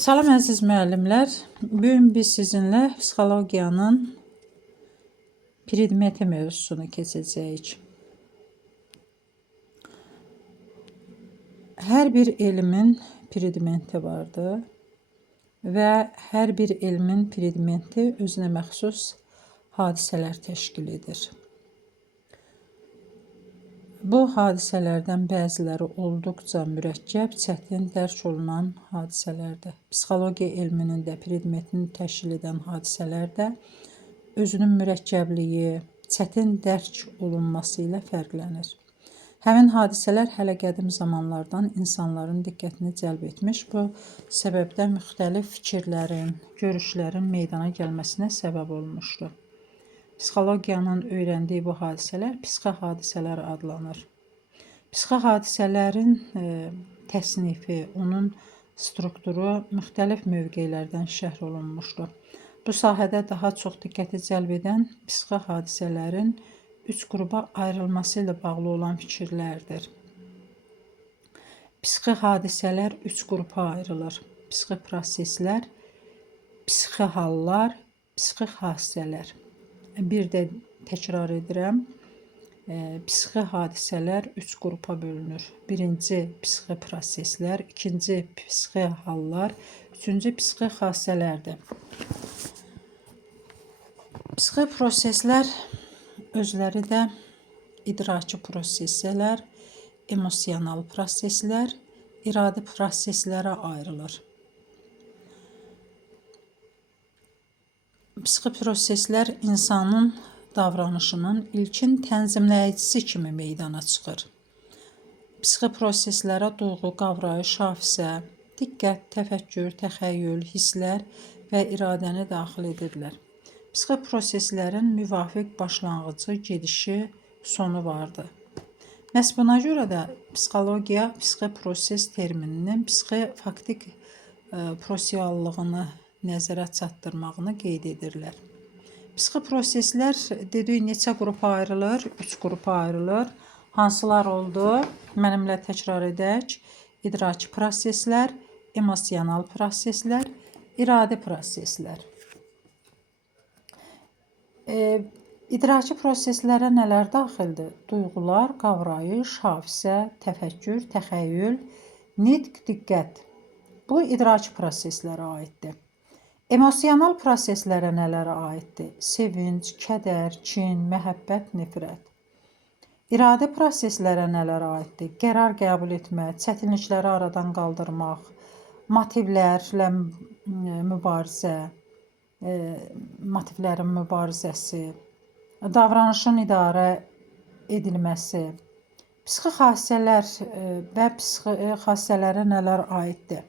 Salam əziz müəllimlər. Bugün biz sizinlə psixologiyanın predmeti mövzusunu keçəcəyik. Hər bir elmin predmeti vardır və hər bir elmin predmeti özünə məxsus hadisələr təşkil edir. Bu hadisələrdən bəziləri olduqca mürəkkəb, çətin dərk olunan hadisələrdir. Psixologiya elminin də predmetini təşkil edən hadisələr də özünün mürəkkəbliyi, çətin dərk olunması ilə fərqlənir. Həmin hadisələr hələ qədim zamanlardan insanların diqqətini cəlb etmiş, bu səbəbdən müxtəlif fikirlərin, görüşlərin meydana gəlməsinə səbəb olmuşdur. Psixologiyanın öyrəndiyi bu hadisələr psixi hadisələr adlanır. Psixi hadisələrin təsnifi, onun strukturu müxtəlif mövqelərdən şərh olunmuşdur. Bu sahədə daha çox diqqəti cəlb edən psixi hadisələrin 3 qrupa ayrılması ilə bağlı olan fikirlərdir. Psixi hadisələr 3 qrupa ayrılır. Psixi proseslər, psixi hallar, psixi xassələr. Bir də təkrar edirəm, psixi hadisələr 3 qrupa bölünür. Birinci psixi proseslər, ikinci psixi hallar, üçüncü psixi xassələrdir. Psixi proseslər özləri də idraki proseslər, emosional proseslər, iradi proseslərə ayrılır. Psixi proseslər insanın davranışının ilkin tənzimləyicisi kimi meydana çıxır. Psixi proseslərə duyğu, qavrayış, hafizə, diqqət, təfəkkür, təxəyyül, hisslər və iradəni daxil edirlər. Psixi proseslərin müvafiq başlanğıcı, gedişi, sonu vardır. Məhz buna görə də psixologiya psixi proses termininin psixi faktik prosiallığını nəzərə çatdırmağını qeyd edirlər. Psixi proseslər dedik neçə qrupa ayrılır? 3 qrupa ayrılır. Hansılar oldu? Mənimlə təkrar edək. İdraki proseslər, emosional proseslər, iradi proseslər. İdraki proseslərə nələr daxildir? Duyğular, qavrayış, hafizə, təfəkkür, təxəyyül, nitq, diqqət. Bu idraki proseslərə aiddir. Emosional proseslərə nələrə aiddir? Sevinc, kədər, kin, məhəbbət, nifrət. İradi proseslərə nələrə aiddir? Qərar qəbul etmək, çətinlikləri aradan qaldırmaq, motivlərlə mübarizə, motivlərin mübarizəsi, davranışın idarə edilməsi. Psixi xassələr və psixi xassələrə nələr aiddir?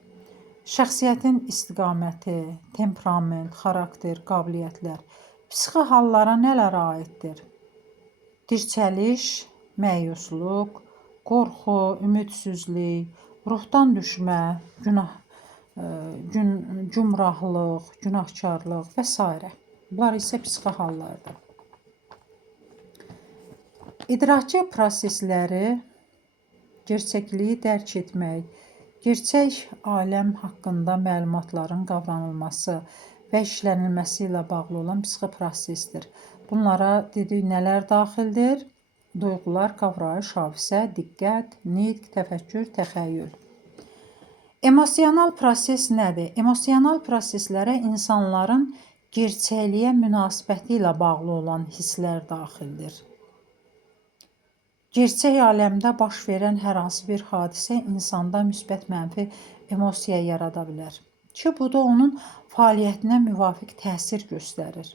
Şəxsiyyətin istiqaməti, temperament, xarakter, qabiliyyətlər. Psixi hallara nələr aiddir? Dirçəliş, məyusluq, qorxu, ümidsizlik, ruhdan düşmə, gümrahlıq, günahkarlıq və s. Bunlar isə psixi hallardır. İdraki prosesləri gerçəkliyi dərk etmək, gerçək aləm haqqında məlumatların qavranılması və işlənilməsi ilə bağlı olan psixi prosesdir. Bunlara dedik nələr daxildir? Duyğular, qavrayış, hafizə, diqqət, nitq, təfəkkür, təxəyyül. Emosional proses nədir? Emosional proseslərə insanların gerçəkliyə münasibəti ilə bağlı olan hisslər daxildir. Gerçək aləmdə baş verən hər hansı bir hadisə insanda müsbət mənfi emosiya yarada bilər ki, bu da onun fəaliyyətinə müvafiq təsir göstərir.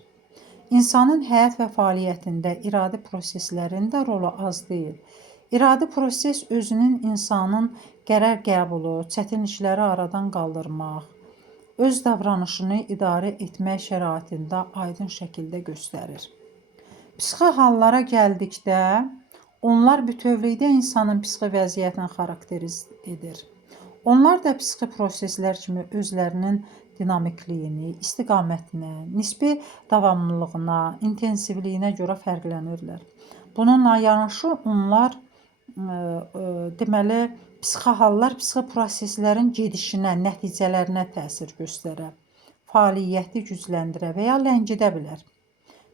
İnsanın həyat və fəaliyyətində iradi proseslərin də rolu az deyil. İradi proses özünün insanın qərar qəbulu, çətinlikləri aradan qaldırmaq, öz davranışını idarə etmək şəraitində aydın şəkildə göstərir. Psixi hallara gəldikdə, onlar bütövlükdə insanın psixi vəziyyətini xarakteriz edir. Onlar da psixi proseslər kimi özlərinin dinamikliyini, istiqamətinə, nisbi davamlılığına, intensivliyinə görə fərqlənirlər. Bununla yanaşı onlar deməli, psixi hallar psixi proseslərin gedişinə, nəticələrinə təsir göstərə, fəaliyyəti gücləndirə və ya ləngidə bilər.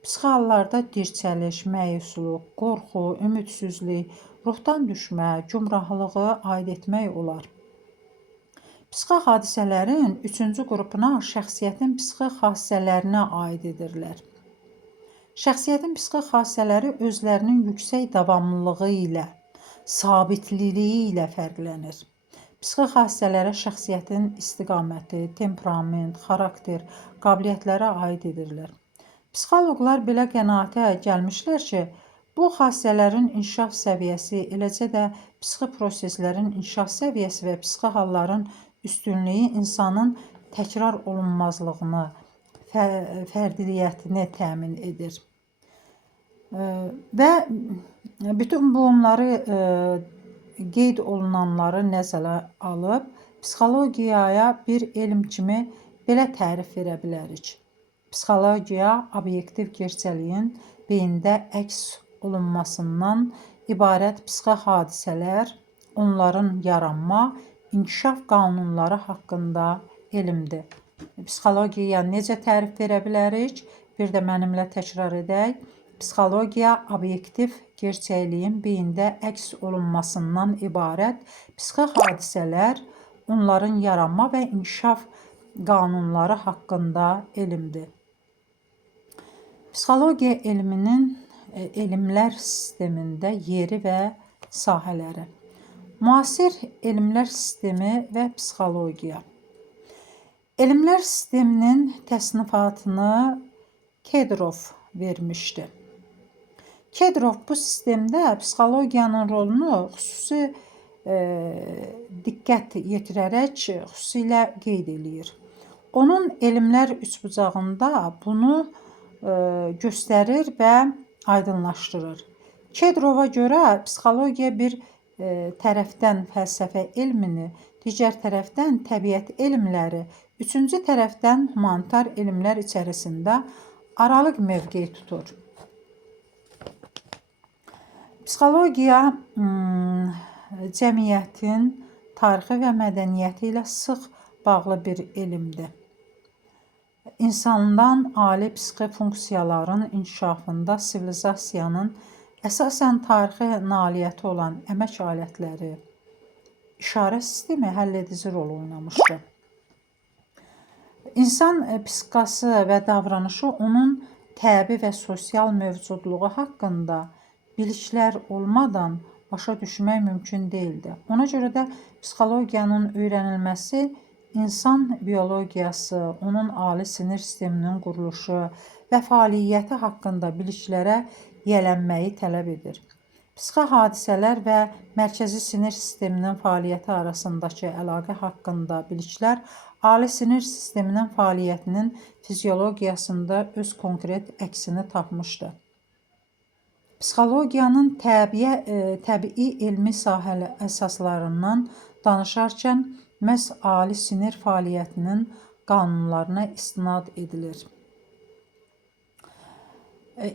Psixi hallarda dirçəliş, məyusluq, qorxu, ümidsizlik, ruhdan düşmə, gümrahlığı aid etmək olar. Psixi hadisələrin üçüncü qrupuna şəxsiyyətin psixi xassələrinə aid edirlər. Şəxsiyyətin psixi xassələri özlərinin yüksək davamlılığı ilə, sabitliliyi ilə fərqlənir. Psixi xassələrə şəxsiyyətin istiqaməti, temperament, xarakter, qabiliyyətləri aid edirlər. Psixoloqlar belə qənaətə gəlmişlər ki, bu xassələrin inkişaf səviyyəsi, eləcə də psixi proseslərin inkişaf səviyyəsi və psixi halların üstünlüyü insanın təkrar olunmazlığını, fərdiliyyətini təmin edir. Və bütün bunları qeyd olunanları nəzərə alıb, psixologiyaya bir elm kimi belə tərif verə bilərik. Psixologiya obyektiv gerçəliyin beyində əks olunmasından ibarət psixi hadisələr, onların yaranma, inkişaf qanunları haqqında elmdir. Psixologiya necə tərif verə bilərik? Bir də mənimlə təkrar edək. Psixologiya obyektiv gerçəkliyin beyində əks olunmasından ibarət psixi hadisələr, onların yaranma və inkişaf qanunları haqqında elmdir. Psixologiya elminin elmlər sistemində yeri və sahələri. Müasir elmlər sistemi və psixologiya. Elmlər sisteminin təsnifatını Kedrov vermişdi. Kedrov bu sistemdə psixologiyanın rolunu xüsusi diqqət yetirərək xüsusilə qeyd edir. Onun elmlər üçbucağında bunu göstərir və aydınlaşdırır. Kedrova görə psixologiya bir tərəfdən fəlsəfə elmini, digər tərəfdən təbiət elmləri, üçüncü tərəfdən humanitar elmlər içərisində aralıq mövqe tutur. Psixologiya cəmiyyətin tarixi və mədəniyyəti ilə sıx bağlı bir elmdir. İnsandan ali psixi funksiyaların inkişafında sivilizasiyanın əsasən tarixi nailiyyəti olan əmək alətləri, işarə sistemi həlledici rol oynamışdır. İnsan psixikası və davranışı onun təbii və sosial mövcudluğu haqqında biliklər olmadan başa düşmək mümkün deyildir. Ona görə də psixologiyanın öyrənilməsi insan biologiyası, onun ali sinir sisteminin quruluşu və fəaliyyəti haqqında biliklərə yiyələnməyi tələb edir. Psixi hadisələr və mərkəzi sinir sisteminin fəaliyyəti arasındakı əlaqə haqqında biliklər ali sinir sisteminin fəaliyyətinin fiziologiyasında öz konkret əksini tapmışdır. Psixologiyanın təbii elmi sahəli əsaslarından danışarkən məhz ali sinir fəaliyyətinin qanunlarına istinad edilir.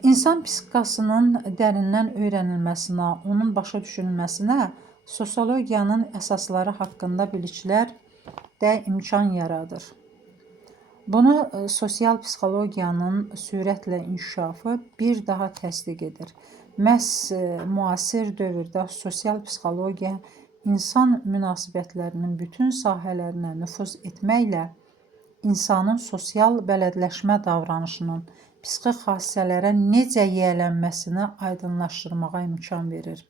İnsan psixikasının dərindən öyrənilməsinə, onun başa düşülməsinə sosiologiyanın əsasları haqqında biliklər də imkan yaradır. Bunu sosial psixologiyanın sürətlə inkişafı bir daha təsdiq edir. Məhz müasir dövrdə sosial psixologiya insan münasibətlərinin bütün sahələrinə nüfuz etməklə insanın sosial bələdləşmə davranışının psixi xassələrə necə yiyələnməsini aydınlaşdırmağa imkan verir.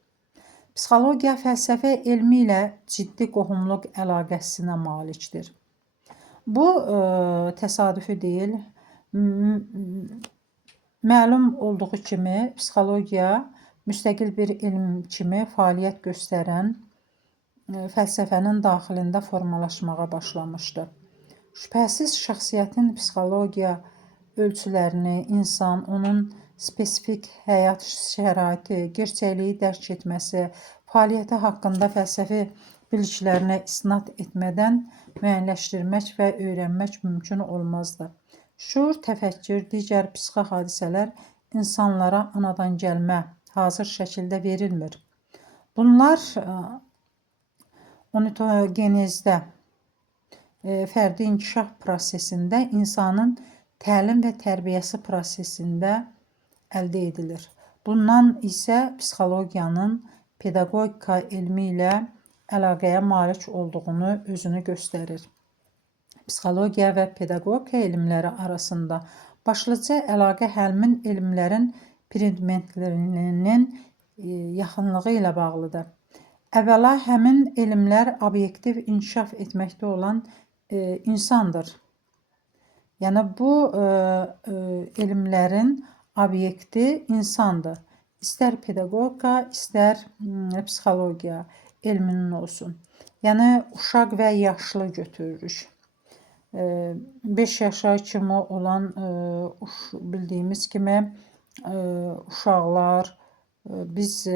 Psixologiya fəlsəfə elmi ilə ciddi qohumluq əlaqəsinə malikdir. Bu təsadüfi deyil. Məlum olduğu kimi psixologiya müstəqil bir elm kimi fəaliyyət göstərən fəlsəfənin daxilində formalaşmağa başlamışdı. Şübhəsiz şəxsiyyətin psixologiya ölçülərini insan, onun spesifik həyat şəraiti, gerçəkliyi dərk etməsi, fəaliyyəti haqqında fəlsəfi biliklərinə istinad etmədən müəyyənləşdirmək və öyrənmək mümkün olmazdı. Şuur, təfəkkür, digər psixi hadisələr insanlara anadan gəlmə, hazır şəkildə verilmir. Bunlar ontogenezdə, fərdi inkişaf prosesində, insanın təlim və tərbiyəsi prosesində əldə edilir. Bundan isə psixologiyanın pedaqogika elmi ilə əlaqəyə malik olduğunu özünü göstərir. Psixologiya və pedaqogika elmləri arasında başlıca əlaqə həmin elmlərin predmetlərinin yaxınlığı ilə bağlıdır. Əvvəla həmin elmlər obyektiv inkişaf etməkdə olan insandır. Yəni bu elmlərin obyekti insandır. İstər pedaqogika, istər psixologiya elminin olsun. Yəni uşaq və yaşlı götürürük. 5 yaşa kimi olan bildiyimiz kimi uşaqlar biz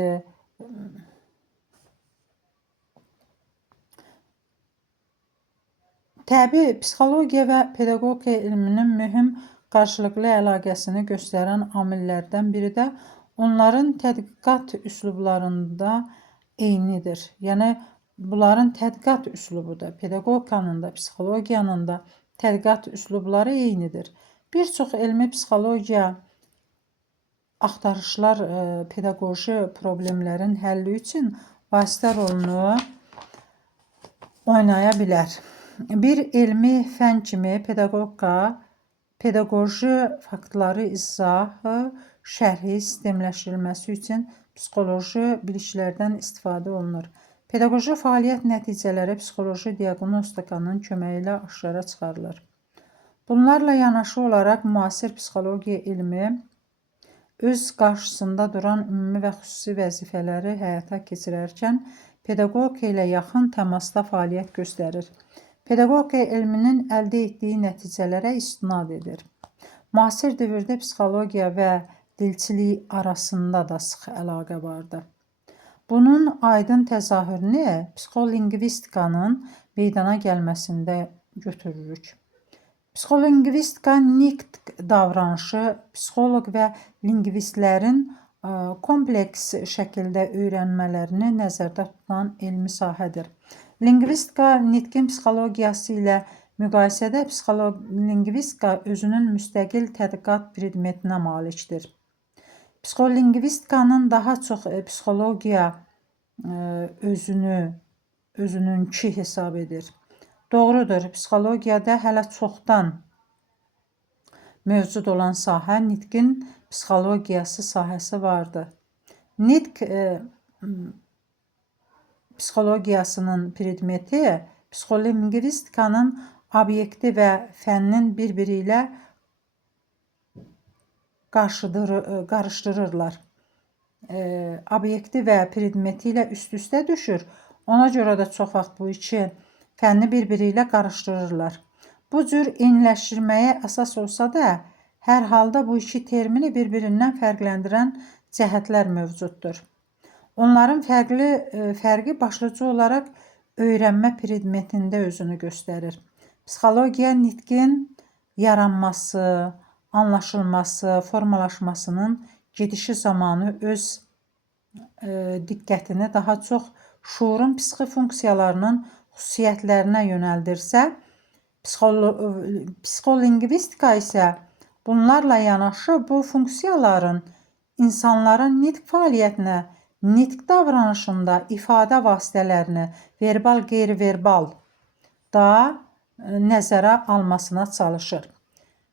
təbii psixologiya və pedaqogika elminin mühüm qarşılıqlı əlaqəsini göstərən amillərdən biri də onların tədqiqat üslublarında eynidir. Yəni bunların tədqiqat üslubudur. Pedaqogikanın da, psixologiyanın da tədqiqat üslubları eynidir. Bir çox elmi psixologiya axtarışlar pedaqoji problemlərin həlli üçün vasitə rolunu oynaya bilər. Bir elmi fən kimi pedaqogika pedaqoji faktları izahı, şərhi, sistemləşdirilməsi üçün psixoloji biliklərdən istifadə olunur. Pedaqoji fəaliyyət nəticələri psixoloji diaqnostikanın köməyi ilə aşkara çıxarılır. Bunlarla yanaşı olaraq müasir psixologiya elmi öz qarşısında duran ümumi və xüsusi vəzifələri həyata keçirərkən pedaqogika ilə yaxın təmasda fəaliyyət göstərir. Pedaqogika elminin əldə etdiyi nəticələrə istinad edir. Müasir dövrdə psixologiya və dilçilik arasında da sıx əlaqə vardır. Bunun aydın təzahürünü psixolingvistikanın meydana gəlməsində götürürük. Psixolingvistika nitq davranışı psixoloq və lingvistlərin kompleks şəkildə öyrənmələrini nəzərdə tutan elmi sahədir. Lingvistika nitqin psixologiyası ilə müqayisədə psixolingvistika özünün müstəqil tədqiqat predmetinə malikdir. Psixolingvistikanın daha çox psixologiya özününki hesab edir. Doğrudur, psixologiyada hələ çoxdan mövcud olan sahə nitqin psixologiyası sahəsi vardı. Nitq psixologiyasının predmeti psixolingvistikanın obyekti və fənnin bir-biri ilə qarışdırırlar. Obyekti və predmeti ilə üst-üstə düşür. Ona görə də çox vaxt bu iki fənni bir-biri ilə qarışdırırlar. Bu cür eyniləşdirməyə əsas olsa da, hər halda bu iki termini bir-birindən fərqləndirən cəhətlər mövcuddur. Onların fərqi başlıca olaraq öyrənmə predmetində özünü göstərir. Psixologiya nitqin yaranması, anlaşılması, formalaşmasının gedişi zamanı öz diqqətini daha çox şuurun psixi funksiyalarının xüsusiyyətlərinə yönəldirsə, psixolingvistika isə bunlarla yanaşı bu funksiyaların insanların nitq fəaliyyətinə, nitq davranışında ifadə vasitələrini verbal, qeyri-verbal da nəzərə almasına çalışır.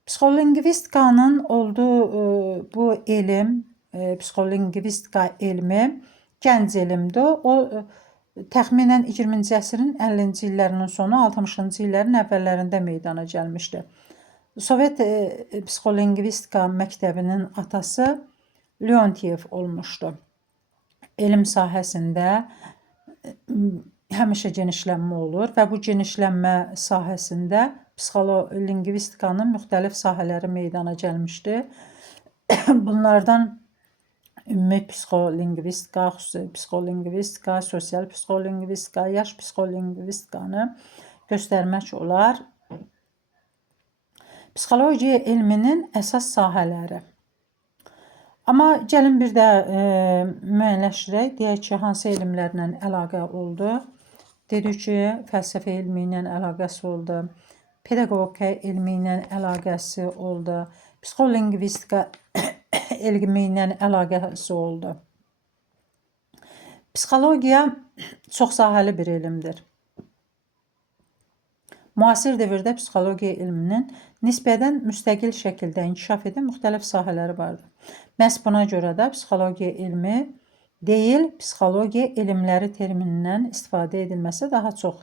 Psixolingvistikanın olduğu bu elm, psixolingvistika elmi gənc elmdir. O təxminən 20-ci əsrin 50-ci illərinin sonu, 60-cı illərin əvvəllərində meydana gəlmişdi. Sovet psixolingvistika məktəbinin atası Leontyev olmuşdu. Elm sahəsində həmişə genişlənmə olur və bu genişlənmə sahəsində psixolingvistikanın müxtəlif sahələri meydana gəlmişdi. Bunlardan ümumi psixolingvistika, xüsusi psixolingvistika, sosial psixolingvistika, yaş psixolingvistikanı göstərmək olar. Psixologiya elminin əsas sahələri. Amma gəlin bir də müəyyənləşdirək. Deyək ki, hansı elmlərlə əlaqə oldu? Dedik ki, fəlsəfə elmi ilə əlaqəsi oldu. Pedaqogika elmi ilə əlaqəsi oldu. Psixolingvistika elmi ilə əlaqəsi oldu. Psixologiya çoxsahəli bir elmdir. Müasir dövrdə psixologiya elminin nisbətən müstəqil şəkildə inkişaf edən müxtəlif sahələri vardır. Məhz buna görə də psixologiya elmi deyil, psixologiya elmləri terminindən istifadə edilməsi daha çox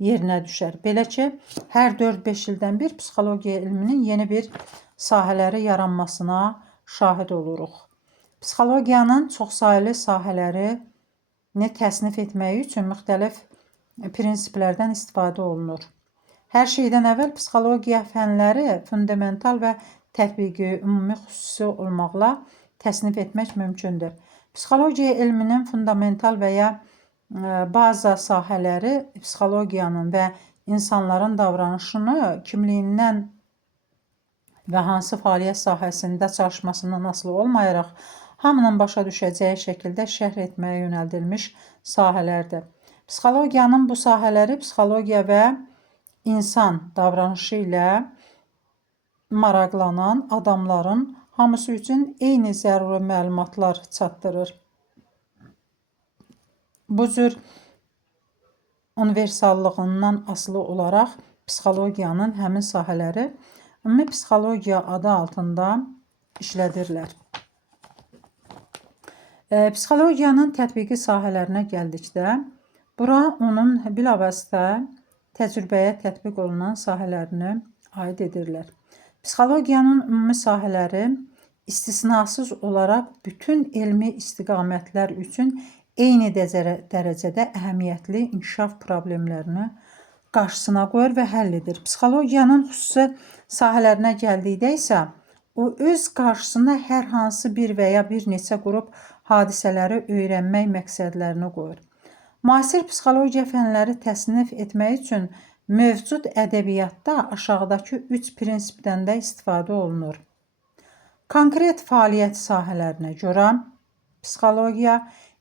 yerinə düşər. Belə ki, hər 4-5 ildən bir psixologiya elminin yeni bir sahələri yaranmasına şahid oluruq. Psixologiyanın çoxsaylı sahələrini təsnif etmək üçün müxtəlif prinsiplərdən istifadə olunur. Hər şeydən əvvəl psixologiya fənləri fundamental və tətbiqi ümumi xüsusi olmaqla təsnif etmək mümkündür. Psixologiya elminin fundamental və ya baza sahələri psixologiyanın və insanların davranışını kimliyindən və hansı fəaliyyət sahəsində çalışmasından asılı olmayaraq hamının başa düşəcəyi şəkildə şərh etməyə yönəldilmiş sahələrdir. Psixologiyanın bu sahələri psixologiya və insan davranışı ilə maraqlanan adamların hamısı üçün eyni zəruri məlumatlar çatdırır. Bu cür universallığından asılı olaraq psixologiyanın həmin sahələri ümumi psixologiya adı altında işlədirlər. Psixologiyanın tətbiqi sahələrinə gəldikdə, bura onun bilavasitə təcrübəyə tətbiq olunan sahələrini aid edirlər. Psixologiyanın ümumi sahələri istisnasız olaraq bütün elmi istiqamətlər üçün eyni dərəcədə əhəmiyyətli inkişaf problemlərini qarşısına qoyur və həll edir. Psixologiyanın xüsusi sahələrinə gəldikdə isə, o öz qarşısına hər hansı bir və ya bir neçə qrup hadisələri öyrənmək məqsədlərini qoyur. Müasir psixologiya fənləri təsnif etmək üçün mövcud ədəbiyyatda aşağıdakı 3 prinsipdən də istifadə olunur. Konkret fəaliyyət sahələrinə görə psixologiya,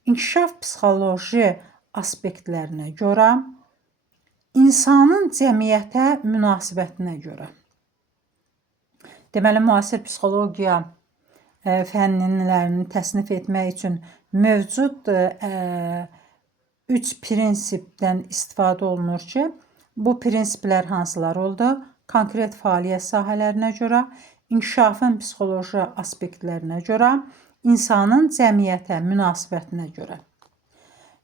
inkişaf psixoloji aspektlərinə görə, insanın cəmiyyətə münasibətinə görə. Deməli, müasir psixologiya fənlərini təsnif etmək üçün mövcud 3 prinsipdən istifadə olunur ki, bu prinsiplər hansılar oldu? Konkret fəaliyyət sahələrinə görə, inkişafın psixoloji aspektlərinə görə, insanın cəmiyyətə münasibətinə görə.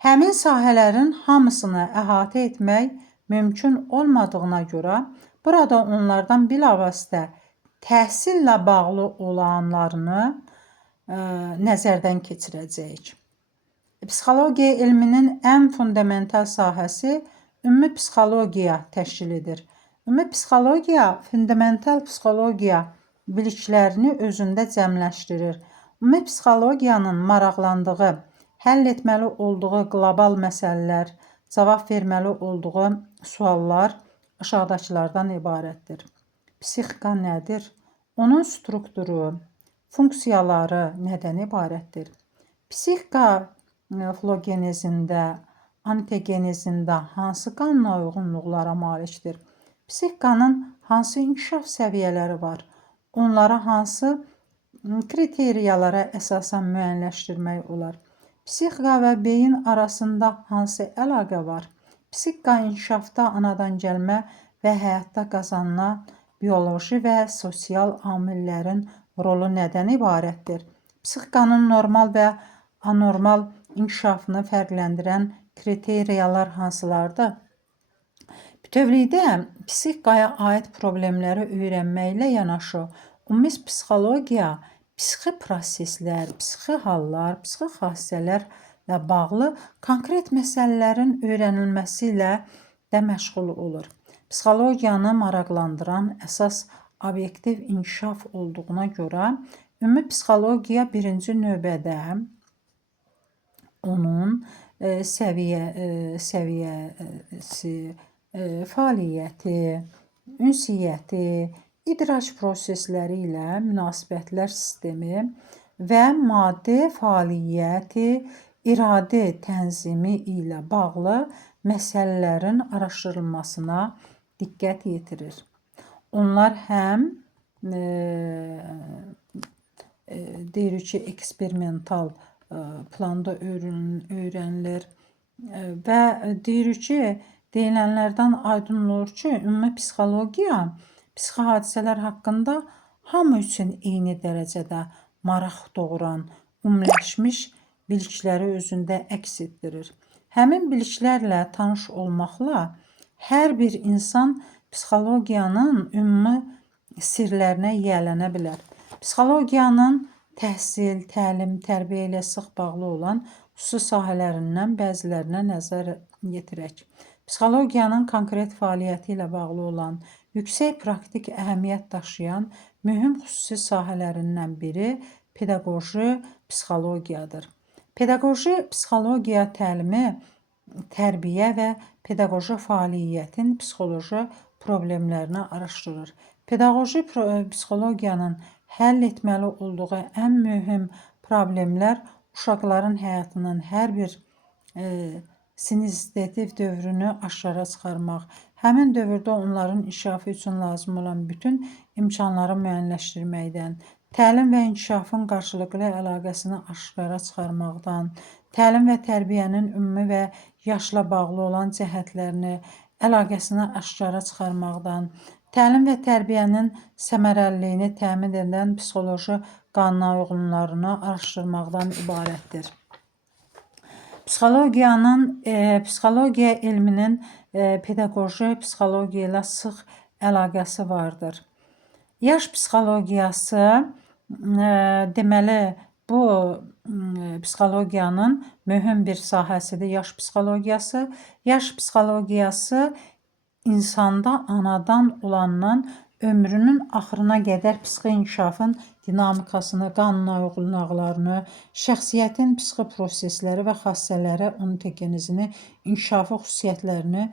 Həmin sahələrin hamısını əhatə etmək mümkün olmadığına görə, burada onlardan bilavasitə təhsillə bağlı olanlarını nəzərdən keçirəcəyik. Psixologiya elminin ən fundamental sahəsi ümumi psixologiya təşkil edir. Ümumi psixologiya fundamental psixologiya biliklərini özündə cəmləşdirir. Ümumi psixologiyanın maraqlandığı, həll etməli olduğu qlobal məsələlər, cavab verməli olduğu suallar aşağıdakılardan ibarətdir. Psixika nədir? Onun strukturu, funksiyaları nədən ibarətdir? Psixika filogenezində, antigenezində hansı qanuna uyğunluqlara malikdir? Psixikanın hansı inkişaf səviyyələri var? Onlara hansı kriteriyalara əsasən müəyyənləşdirmək olar? Psixika və beyin arasında hansı əlaqə var? Psixika inkişafda anadan gəlmə və həyatda qazanılan bioloji və sosial amillərin rolu nədən ibarətdir? Psixikanın normal və anormal inkişafını fərqləndirən kriteriyalar hansılardır? Bütövlükdə psixikaya aid problemləri öyrənməklə yanaşı, ümumi psixologiya psixi proseslər, psixi hallar, psixi xassələrlə bağlı konkret məsələlərin öyrənilməsi ilə də məşğul olur. Psixologiyanı maraqlandıran əsas obyektiv inkişaf olduğuna görə, ümumi psixologiya birinci növbədə onun səviyyəsi, fəaliyyəti, ünsiyyəti, idrac prosesləri ilə münasibətlər sistemi və maddi fəaliyyəti, iradi tənzimi ilə bağlı məsələlərin araşdırılmasına diqqət yetirir. Onlar həm deyirik ki, eksperimental planda öyrənilir və deyirik ki, deyilənlərdən aydın olur ki, ümumi psixologiya psixi hadisələr haqqında hamı üçün eyni dərəcədə maraq doğuran, ümumiləşmiş bilikləri özündə əks etdirir. Həmin biliklərlə tanış olmaqla hər bir insan psixologiyanın ümumi sirlərinə yiyələnə bilər. Psixologiyanın təhsil, təlim, tərbiyə ilə sıx bağlı olan xüsusi sahələrindən bəzilərinə nəzər yetirək. Psixologiyanın konkret fəaliyyəti ilə bağlı olan, yüksək praktik əhəmiyyət daşıyan mühüm xüsusi sahələrindən biri pedaqoji psixologiyadır. Pedaqoji psixologiya təlimi, tərbiyə və pedaqoji fəaliyyətin psixoloji problemlərini araşdırır. Pedaqoji psixologiyanın həll etməli olduğu ən mühüm problemlər uşaqların həyatının hər bir sinestetiv dövrünü aşkara çıxarmaq, həmin dövrdə onların inkişafı üçün lazım olan bütün imkanları müəyyənləşdirməkdən, təlim və inkişafın qarşılıqlı əlaqəsini aşkara çıxarmaqdan, təlim və tərbiyənin ümumi və yaşla bağlı olan cəhətlərini, əlaqəsini aşkara çıxarmaqdan, təlim və tərbiyənin səmərəliliyini təmin edən psixoloji qanunauyğunluqlarını araşdırmaqdan ibarətdir. Psixologiya elminin pedaqoji psixologiya ilə sıx əlaqəsi vardır. Yaş psixologiyası deməli bu psixologiyanın mühüm bir sahəsidir. Yaş psixologiyası. Yaş psixologiyası insanda anadan olandan ömrünün axırına qədər psixi inkişafın dinamikasını, qanunauyğunluqlarını, şəxsiyyətin psixi prosesləri və xassələri, ontogenezini, inkişafı xüsusiyyətlərini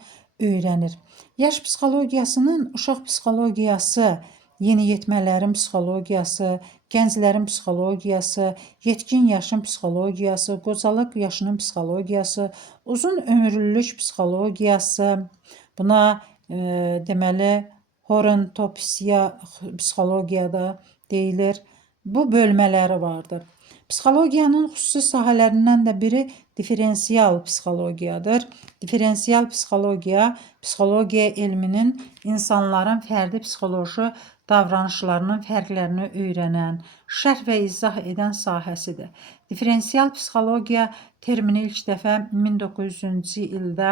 öyrənir. Yaş psixologiyasının uşaq psixologiyası, yeniyetmələrin psixologiyası, gənclərin psixologiyası, yetkin yaşın psixologiyası, qocalıq yaşının psixologiyası, uzun ömürlülük psixologiyası, buna deməli Horon-Topsiya psixologiyada deyilir. Bu bölmələri vardır. Psixologiyanın xüsusi sahələrindən də biri diferensial psixologiyadır. Diferensial psixologiya, psixologiya elminin insanların fərdi psixoloji davranışlarının fərqlərini öyrənən, şərh və izah edən sahəsidir. Diferensial psixologiya termini ilk dəfə 1900-cü ildə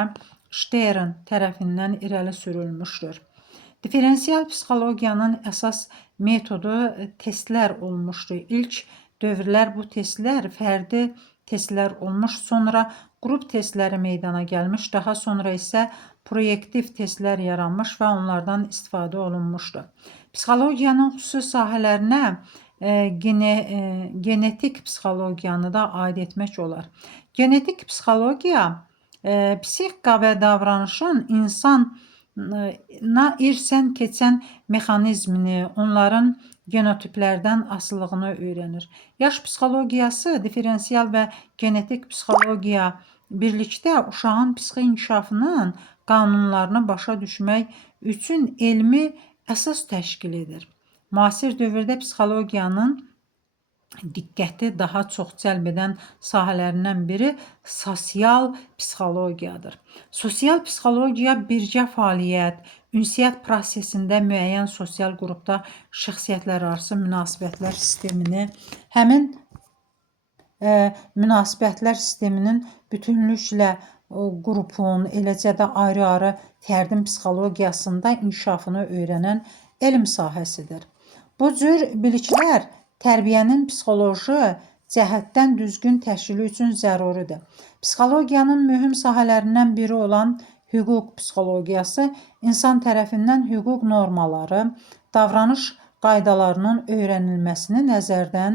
Stern tərəfindən irəli sürülmüşdür. Diferensial psixologiyanın əsas metodu testlər olmuşdur. İlk dövrlər bu testlər fərdi testlər olmuş, sonra qrup testləri meydana gəlmiş, daha sonra isə proyektiv testlər yaranmış və onlardan istifadə olunmuşdur. Psixologiyanın xüsusi sahələrinə genetik psixologiyanı da aid etmək olar. Genetik psixologiya psixika və davranışın insana irsən keçən mexanizmini, onların genotiplərdən asılılığını öyrənir. Yaş psixologiyası, diferensial və genetik psixologiya birlikdə uşağın psixi inkişafının qanunlarını başa düşmək üçün elmi əsas təşkil edir. Müasir dövrdə psixologiyanın diqqəti daha çox cəlb edən sahələrindən biri sosial psixologiyadır. Sosial psixologiya birgə fəaliyyət, ünsiyyət prosesində müəyyən sosial qrupda şəxsiyyətlər arası münasibətlər sistemini, həmin münasibətlər sisteminin bütünlüklə qrupun, eləcə də ayrı-ayrı fərdin psixologiyasında inkişafını öyrənən elm sahəsidir. Bu cür biliklər tərbiyənin psixoloji cəhətdən düzgün təşkili üçün zəruridir. Psixologiyanın mühüm sahələrindən biri olan hüquq psixologiyası insan tərəfindən hüquq normaları, davranış qaydalarının öyrənilməsini nəzərdən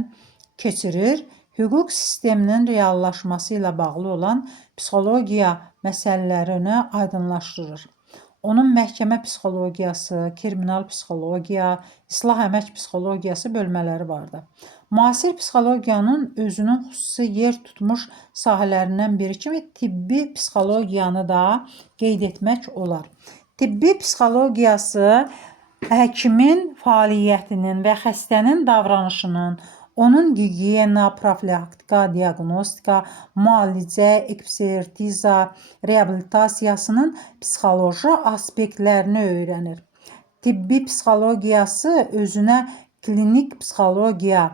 keçirir, hüquq sisteminin reallaşması ilə bağlı olan psixologiya məsələlərini aydınlaşdırır. onun məhkəmə psixologiyası, kriminal psixologiya, islah əmək psixologiyası bölmələri vardı. Müasir psixologiyanın özünün xüsusi yer tutmuş sahələrindən biri kimi tibbi psixologiyanı da qeyd etmək olar. Tibbi psixologiyası həkimin fəaliyyətinin və xəstənin davranışının, onun gigiyena, profilaktika, diaqnostika, müalicə, ekspertiza, reabilitasiyasının psixoloji aspektlərini öyrənir. Tibbi psixologiyası özünə klinik psixologiya,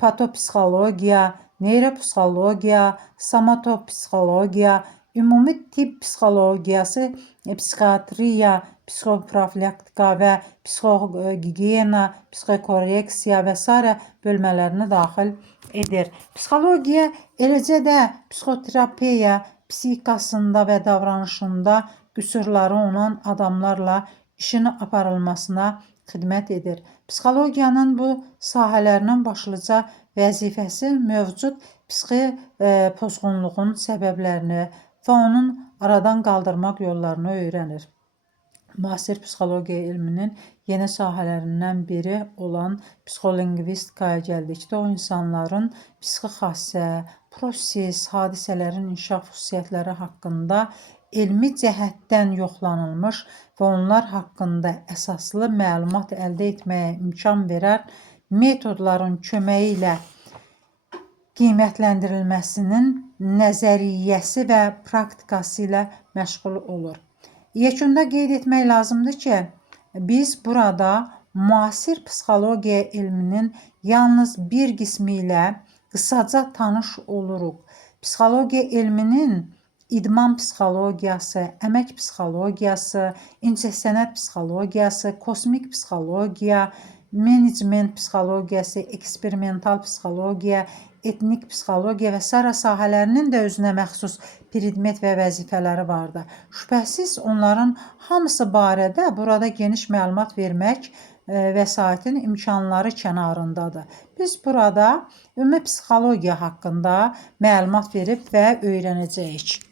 patopsixologiya, neyropsixologiya, somatopsixologiya, ümumi tibb psixologiyası, psixiatriya, psixoprofilaktika və psixogigiyena, psixokorreksiya və s. bölmələrini daxil edir. Psixologiya eləcə də psixoterapiya, psixikasında və davranışında qüsurları olan adamlarla işin aparılmasına xidmət edir. Psixologiyanın bu sahələrinin başlıca vəzifəsi mövcud psixi pozğunluğun səbəblərini və onun aradan qaldırmaq yollarını öyrənir. Müasir psixologiya elminin yeni sahələrindən biri olan psixolingvistikaya gəldikdə o insanların psixi xassə, proses, hadisələrin inkişaf xüsusiyyətləri haqqında elmi cəhətdən yoxlanılmış və onlar haqqında əsaslı məlumat əldə etməyə imkan verər metodların köməyi ilə qiymətləndirilməsinin nəzəriyyəsi və praktikası ilə məşğul olur. Yekunda qeyd etmək lazımdır ki, biz burada müasir psixologiya elminin yalnız bir qismi ilə qısaca tanış oluruq. Psixologiya elminin idman psixologiyası, əmək psixologiyası, incəsənət psixologiyası, kosmik psixologiya, menecment psixologiyası, eksperimental psixologiya, etnik psixologiya və s. sahələrinin də özünə məxsus predmet və vəzifələri vardı. Şübhəsiz onların hamısı barədə burada geniş məlumat vermək vəsaitin imkanları kənarındadır. Biz burada ümumi psixologiya haqqında məlumat verib və öyrənəcəyik.